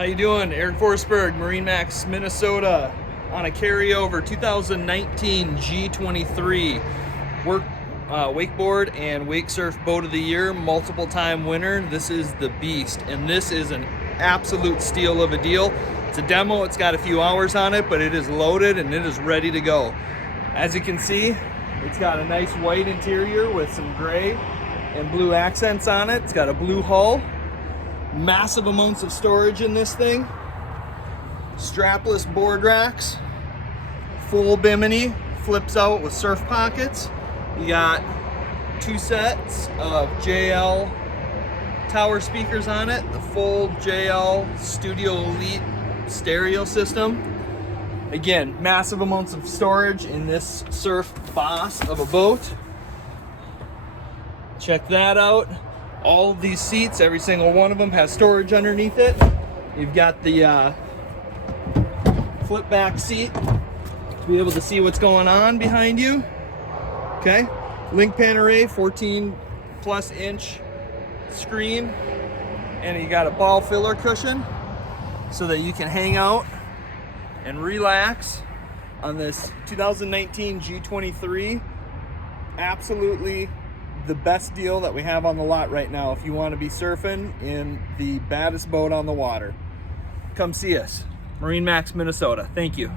How you doing? Eric Forsberg, MarineMax, Minnesota, on a carryover 2019 G23 Wakeboard and Wakesurf Boat of the Year, multiple time winner. This is the beast, and this is an absolute steal of a deal. It's a demo, it's got a few hours on it, but it is loaded and it is ready to go. As you can see, it's got a nice white interior with some gray and blue accents on it. It's got a blue hull. Massive amounts of storage in this thing. Strapless board racks. Full bimini. Flips out with surf pockets. You got 2 sets of JL tower speakers on it. The full JL Studio Elite stereo system. Again, massive amounts of storage in this surf boss of a boat. Check that out. All of these seats, every single one of them has storage underneath it. You've got the flip back seat to be able to see what's going on behind you. Okay, link pan array, 14 plus inch screen, and you got a ball filler cushion so that you can hang out and relax on this 2019 G23. Absolutely the best deal that we have on the lot right now if you want to be surfing in the baddest boat on the water. Come see us. MarineMax, Minnesota. Thank you.